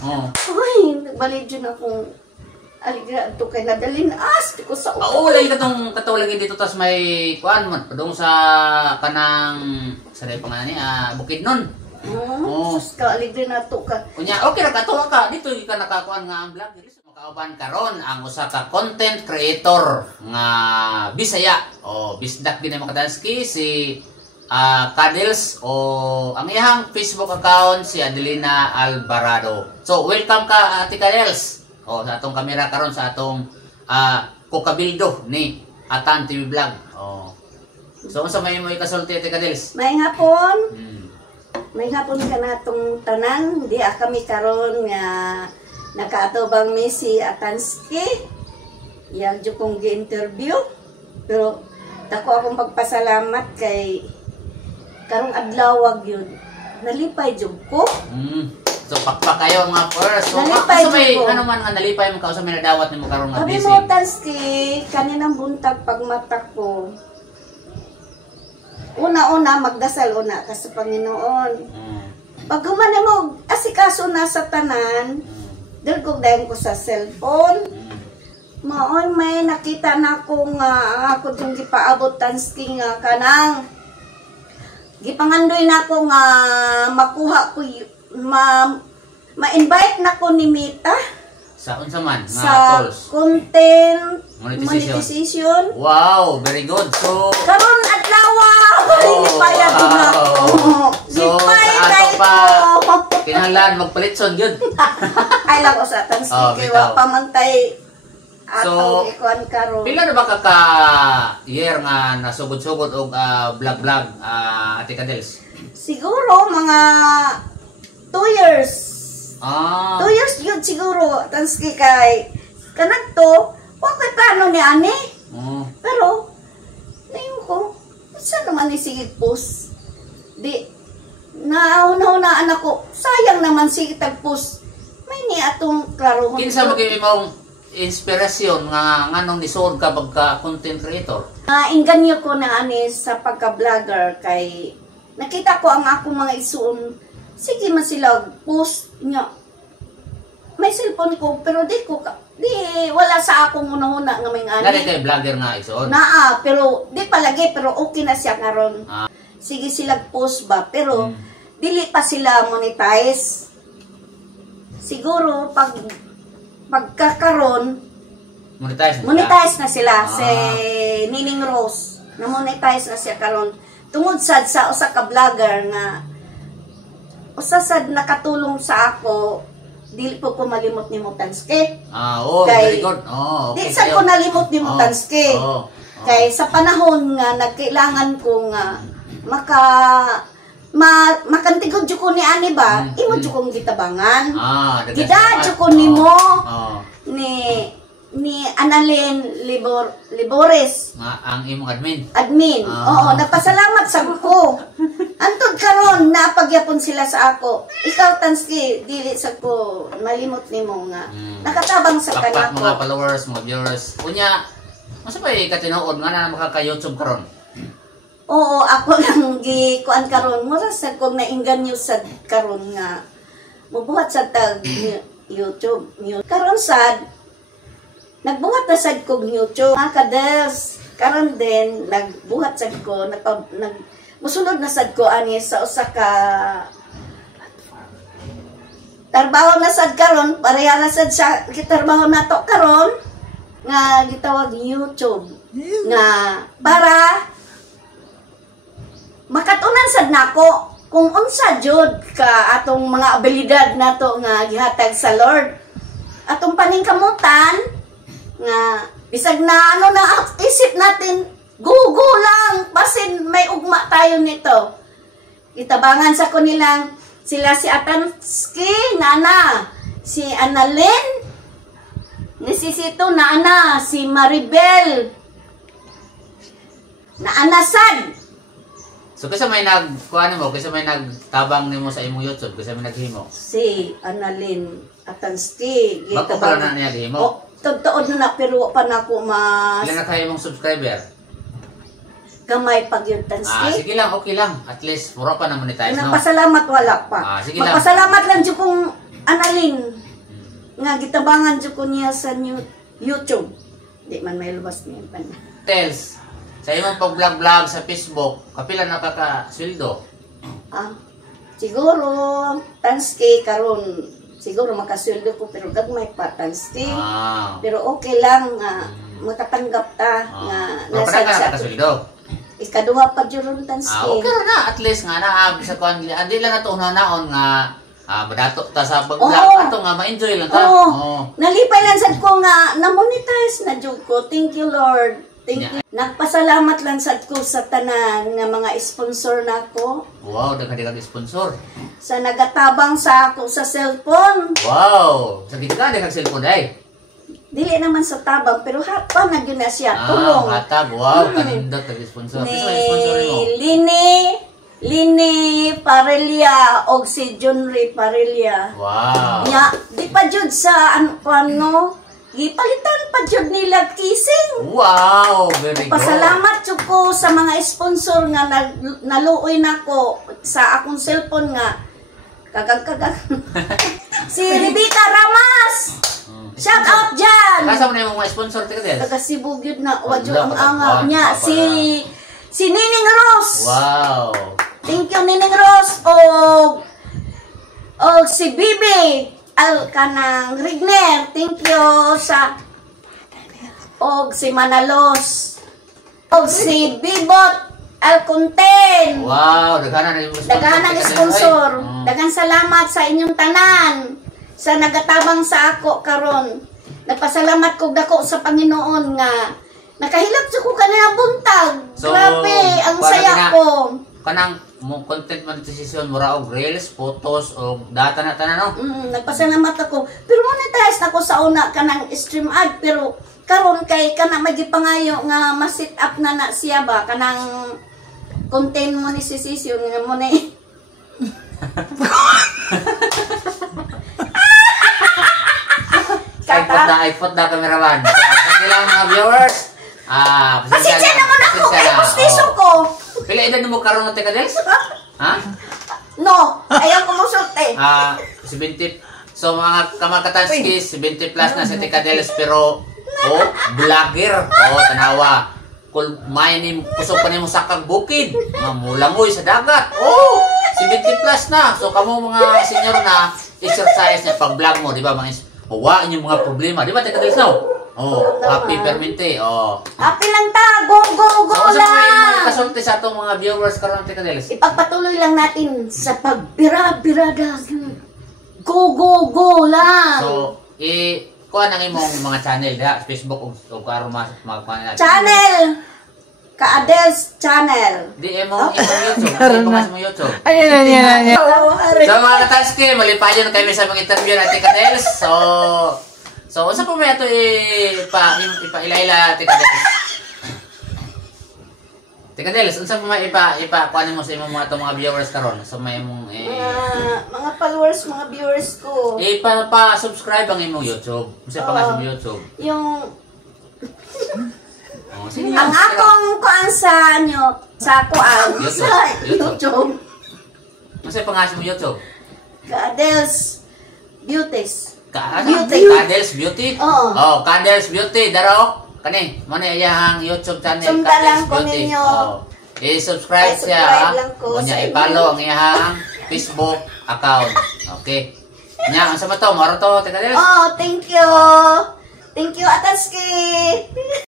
Oh. Uy, balik dyan akong aligra ito kay nadalin di ko sa Oo, lagi katulad dito tas may kuan man padung sa kanang sa pangalan ni Bukidnon. Oo. Ka aligra na to ka. Kunya okay ra katuwa ka dito ka nakakuan nga ang vlog diri makauban karon ang usa ka content creator nga Bisaya o bisdak din mga Kadanski si Kadels o ang iyang Facebook account si Adelina Alvarado. So welcome ka Ate Kadels. O sa atong kamera karon sa atong kukabildo ni Atan TV Vlog. Oh. So unsa may mo ikasulti Ate Kadels? May hapon. May hapon ka natong tanan, di kami karon nga nakaatubang mi si Atanski. Yang jukong gi-interview. Pero dako akong pagpasalamat kay karong adlaw yun. Nalipay jud ko. So pakpak kayo mga first. So Nalipay may ko. ano man nga nalipay mo ka sa may nadawat nimo karon nga Sabi busy. mo, Tanski, kaninang buntag pagmata ko. Una-una, magdasal una ka sa Panginoon. Pag gumana mo, asikaso na sa tanan, dalgog dayon ko sa cellphone. Maoy may nakita na ko nga ako yung gipaabot Tanski nga kanang. Gipangandoy na ko nga makuha ko ma-invite na ko ni Mita Sa unsa man nga sa tolls. content Monetization. monetization. Wow, very good. So Karon adlaw, lipaya din ako. So, Lipay sa kay ato pa, ko. kinahanglan magpalitson gyud. Ay lang ko sa Tanski kay bitaw. wa pamantay So, atong ikuan karon. Pila na ba ka year nga nasugod-sugod og vlog-vlog Ate Kadels? Siguro mga 2 years. 2 Ah. years yun siguro Tanski kay kanag to wa ko'y plano ni ani. Pero nayon ko saan naman ni sige post. Di nauna-unaan ako. Sayang naman sige tag-post. May ni atong klaro. Kinsa mo kay imong inspirasyon nga nganong nisod ka pagka content creator? Inganyo ko na ani sa pagka-vlogger kay nakita ko ang akong mga isuon. Sige man sila post nya. May cellphone ko pero di wala sa akong una-una nga may ani. Dali kay vlogger nga isuon. Naa, pero di palagi pero okay na siya karon. Sige sila post ba pero dili pa sila monetize. Siguro pagkakaroon monetize na sila si Nining Rose. Na monetize na siya karon. Tungod sad sa usa ka vlogger nga usa sad nakatulong sa ako dili po ko malimot ni mo Tanski. Very good. Okay. Di sad ko nalimot ni mo Tanski. Kay sa panahon nga nagkailangan ko nga makantigod jud ko ni ani ba, imo jud kong gitabangan. Gidadyo ko nimo ni Annalyn Libores ang imong admin. Oo, nagpasalamat sa ko. Antod karon napagyapon sila sa ako. Ikaw Tanski, dili sa ko malimot nimo nga nakatabang sa kanako. Mga followers, mga viewers. Unya, masa ba ikatinuod nga na makaka-YouTube karon? Oo, ako lang gikuan karon. Mura sa kong nainganyo sa karon nga mubuhat sa tag YouTube. Karon sad nagbuhat na sad kog YouTube. Mga Kadels, karon din nagbuhat sad ko, musulod na sad ko ani sa usa ka trabaho na sad karon, pareha na sad sa gitrabaho nato karon nga gitawag YouTube. Nga para makatunan sad nako kung unsa jud ka atong mga abilidad nato nga gihatag sa Lord. Atong paningkamutan nga bisag na isip natin gugo lang basin may ugma tayo nito. Itabangan sa ko nilang sila si Atanski nana, si Annalyn, ni Sisito nana, si Maribel na anasad. So kasi may nagkuan mo, kasi may nagtabang nimo sa imong YouTube, kasi may naghimo. Si Annalyn Atanski. Bako pala na niya gihimo. Totoo na pero pa na ako Ilan na kayo mong subscriber? Gamay pag yun Tanski. Sige lang, okay lang. At least, mura pa na monetize, no? Nagpasalamat wala pa. Sige lang. Magpasalamat lang dyan kung Annalyn nga gitabangan jud ko niya sa YouTube. Di man may lubas niya pa. Tels, sa imong pag-vlog-vlog sa Facebook, kapila nakaka-sweldo? Siguro Tanski karon siguro makasweldo ko pero gagmay pa Tanski. Pero okay lang nga makatanggap ta nga nasa ka nakasweldo. Ikaduha pa jud ron Tanski. Okay na, at least nga na sa kuan andi lang nato naon nga madato ta sa pag-vlog ato nga ma-enjoy lang ta. Nalipay lang sad ko nga na-monetize na jud ko. Thank you Lord. Thank you. Nagpasalamat lang sad ko sa tanan nga mga sponsor nako. Wow, daghan sponsor. Sa nagatabang sa ako sa cellphone. Wow, sa gitna daghang cellphone ay. Dili naman sa tabang pero hapa na gyud na siya tulong. Hatag. Wow, kanindot ang sponsor. Bisa sponsor mo. Lini Parelia og si Junri Parelia. Wow. Nya, di pa jud sa ano, gipalitan pa jud nila kising. Wow, very good. Pasalamat jud ko sa mga sponsor nga naluoy nako sa akong cellphone nga kagag. Si Rebecca Ramas. Shout out dyan. Kasa mo na yung mga sponsor tika del. Taga Cebu gyud na wadyo ang anga nya si Nining Rose. Wow. Thank you Nining Rose og si Bibi kanang Rigner. Thank you sa og si Manalos og si Bibot Alconten. Wow, daghanan na sponsor. Daghang salamat sa inyong tanan sa nagatabang sa ako karon. Nagpasalamat ko dako sa Panginoon nga nakahilap sa ko kanina buntag. Grabe, ang saya ko. Kanang mo content monetization mura og reels, photos og data na tanan no. Nagpasalamat ako. Pero monetize na ko sa una kanang stream ad pero karon kay kana magipangayo nga ma-set up na siya ba kanang content monetization nga mo na iPhone na cameraman. Kailangan mga viewers. Pasensya naman ako kay postiso ko. Pila edad mo karon ng tika des? Ha? No, ayaw ko musulti. 70. So mga kamakatanski, 70 plus na si Tika Dels pero vlogger. Tanawa. Kung may ni kusog pa nimo sakang bukid, mamulamoy sa dagat. 70 plus na. So kamo mga senior na exercise na pag-vlog mo, di ba? Huwag inyong mga problema. Di ba, Tika Dels now? Happy permente. Happy lang ta. Go so, lang. Kasulti sa itong mga viewers karon Tika Dels. Ipagpatuloy lang natin sa pagbira-birada. Go lang. So, kuha nang imong mga channel diha, Facebook o karon magpanan. Channel. Ka-Adels channel. Di imong YouTube. Di mo YouTube. Ayan. So mga kataski, malipayon kami sa mga interview natin Tika Dels. So unsa pa may ato ipa-ilaila Tika Dels? Tika Dels, unsa pa may kuanin mo sa imong mga viewers karon? So may imong mga followers, mga viewers ko. Pa-subscribe ang imong YouTube. Unsa pa nga sa YouTube? Yung ang akong kuan sa YouTube. Unsa pa nga sa YouTube? Ka-Adels Beauties. Ka-Adels Beauty? Oo. Ka-Adels Beauty daro. Kani, mo na iyang YouTube channel Sundan lang ko ninyo. I-subscribe siya. Ko Unya i-follow ang iyang Facebook account. Okay. Nya, unsa ba to? Moro to, Tika Dels? Thank you. Thank you Ataski.